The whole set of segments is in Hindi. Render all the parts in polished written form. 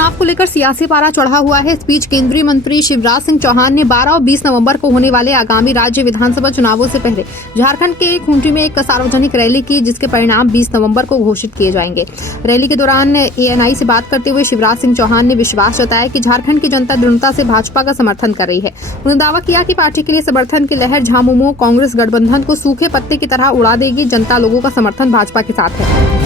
चुनाव को लेकर सियासी पारा चढ़ा हुआ है। इस बीच केंद्रीय मंत्री शिवराज सिंह चौहान ने 12 और 20 नवंबर को होने वाले आगामी राज्य विधानसभा चुनावों से पहले झारखंड के खूंटी में एक सार्वजनिक रैली की, जिसके परिणाम 20 नवंबर को घोषित किए जाएंगे। रैली के दौरान ANI से बात करते हुए शिवराज सिंह चौहान ने विश्वास जताया कि झारखंड की जनता दृढ़ता से भाजपा का समर्थन कर रही है। उन्होंने दावा किया कि पार्टी के लिए समर्थन की लहर झामुमो कांग्रेस गठबंधन को सूखे पत्ते की तरह उड़ा देगी। जनता लोगों का समर्थन भाजपा के साथ है।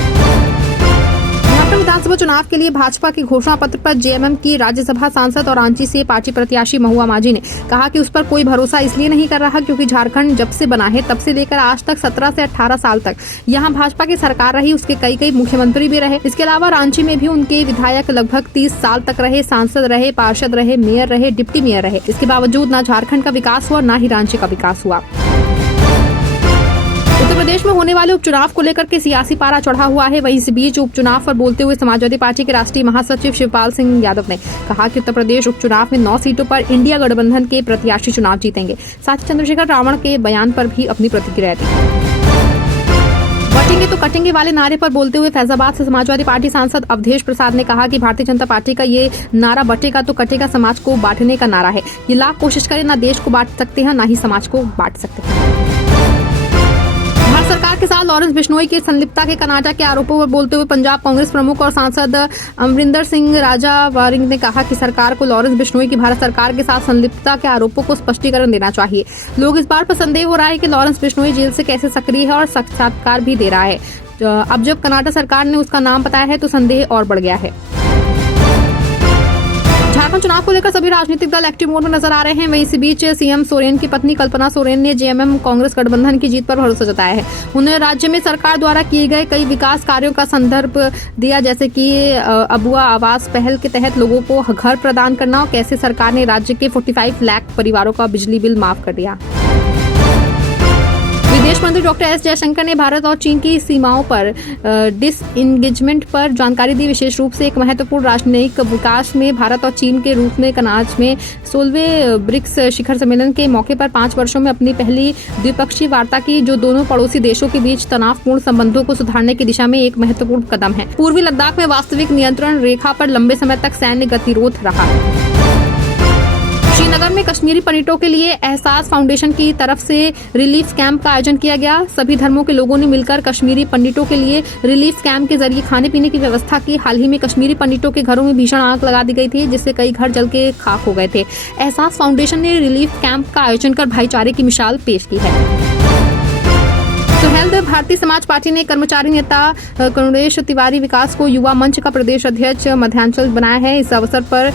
विधानसभा चुनाव के लिए भाजपा के घोषणा पत्र पर JMM की राज्यसभा सांसद और रांची से पार्टी प्रत्याशी महुआ माझी ने कहा कि उस पर कोई भरोसा इसलिए नहीं कर रहा क्योंकि झारखंड जब से बना है तब से लेकर आज तक 17 से 18 साल तक यहां भाजपा की सरकार रही। उसके कई मुख्यमंत्री भी रहे। इसके अलावा रांची में भी उनके विधायक लगभग 30 साल तक रहे, सांसद रहे, पार्षद रहे, मेयर रहे, डिप्टी मेयर रहे। इसके बावजूद न झारखंड का विकास हुआ न ही रांची का विकास हुआ। उत्तर प्रदेश में होने वाले उपचुनाव को लेकर के सियासी पारा चढ़ा हुआ है। वहीं इस बीच उपचुनाव पर बोलते हुए समाजवादी पार्टी के राष्ट्रीय महासचिव शिवपाल सिंह यादव ने कहा कि उत्तर प्रदेश उपचुनाव में 9 सीटों पर इंडिया गठबंधन के प्रत्याशी चुनाव जीतेंगे। साथ ही चंद्रशेखर रावण के बयान पर भी अपनी प्रतिक्रिया दी। बटेंगे तो कटेंगे वाले नारे पर बोलते हुए फैजाबाद से समाजवादी पार्टी सांसद अवधेश प्रसाद ने कहा कि भारतीय जनता पार्टी का ये नारा बटेगा तो कटेगा समाज को बांटने का नारा है। ये लाख कोशिश करें ना देश को बांट सकते हैं ना ही समाज को बांट सकते हैं। भारत सरकार के साथ लॉरेंस बिश्नोई की संलिप्तता के कर्नाटक के आरोपों पर बोलते हुए पंजाब कांग्रेस प्रमुख और सांसद अमरिंदर सिंह राजा वारिंग ने कहा कि सरकार को लॉरेंस बिश्नोई की भारत सरकार के साथ संलिप्तता के आरोपों को स्पष्टीकरण देना चाहिए। लोग इस बात पर संदेह हो रहा है कि लॉरेंस बिश्नोई जेल से कैसे सक्रिय है और साक्षात्कार भी दे रहा है। अब जब कर्नाटक सरकार ने उसका नाम बताया है तो संदेह और बढ़ गया है। झारखंड चुनाव को लेकर सभी राजनीतिक दल एक्टिव मोड में नजर आ रहे हैं। वहीं इसी बीच CM सोरेन की पत्नी कल्पना सोरेन ने JMM कांग्रेस गठबंधन की जीत पर भरोसा जताया है। उन्होंने राज्य में सरकार द्वारा किए गए कई विकास कार्यों का संदर्भ दिया, जैसे कि अबुआ आवास पहल के तहत लोगों को घर प्रदान करना और कैसे सरकार ने राज्य के 45 लाख परिवारों का बिजली बिल माफ कर दिया। विदेश मंत्री डॉक्टर S जयशंकर ने भारत और चीन की सीमाओं पर डिसएंगेजमेंट पर जानकारी दी। विशेष रूप से एक महत्वपूर्ण राजनयिक विकास में भारत और चीन के रूप में कनाज में 16वें ब्रिक्स शिखर सम्मेलन के मौके पर 5 वर्षों में अपनी पहली द्विपक्षीय वार्ता की, जो दोनों पड़ोसी देशों के बीच तनावपूर्ण संबंधों को सुधारने की दिशा में एक महत्वपूर्ण कदम है। पूर्वी लद्दाख में वास्तविक नियंत्रण रेखा पर लंबे समय तक सैन्य गतिरोध रहा। श्रीनगर में कश्मीरी पंडितों के लिए एहसास फाउंडेशन की तरफ से रिलीफ कैंप का आयोजन किया गया। सभी धर्मों के लोगों ने मिलकर कश्मीरी पंडितों के लिए रिलीफ कैंप के जरिए खाने पीने की व्यवस्था की। हाल ही में कश्मीरी पंडितों के घरों में भीषण आग लगा दी गई थी, जिससे कई घर जल के खाक हो गए थे। एहसास फाउंडेशन ने रिलीफ कैंप का आयोजन कर भाईचारे की मिसाल पेश की है। सुहेलदेव भारतीय समाज पार्टी ने कर्मचारी नेता करुणेश तिवारी विकास को युवा मंच का प्रदेश अध्यक्ष मध्यांचल बनाया है। इस अवसर पर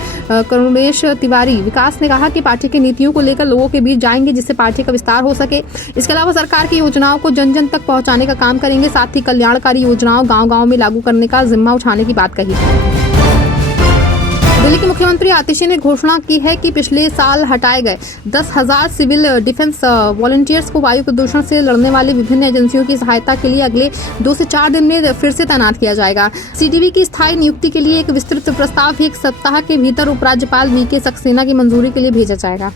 करुणेश तिवारी विकास ने कहा कि पार्टी की नीतियों को लेकर लोगों के बीच जाएंगे, जिससे पार्टी का विस्तार हो सके। इसके अलावा सरकार की योजनाओं को जन जन तक पहुंचाने का काम करेंगे। साथ ही कल्याणकारी योजनाओं गांव-गांव में लागू करने का जिम्मा उठाने की बात कही। दिल्ली के मुख्यमंत्री आतिशी ने घोषणा की है कि पिछले साल हटाए गए 10,000 सिविल डिफेंस वॉलंटियर्स को वायु प्रदूषण से लड़ने वाली विभिन्न एजेंसियों की सहायता के लिए अगले 2 से 4 दिन में फिर से तैनात किया जाएगा। CDV की स्थायी नियुक्ति के लिए एक विस्तृत प्रस्ताव भी 1 सप्ताह के भीतर उपराज्यपाल VK सक्सेना की मंजूरी के लिए भेजा जाएगा।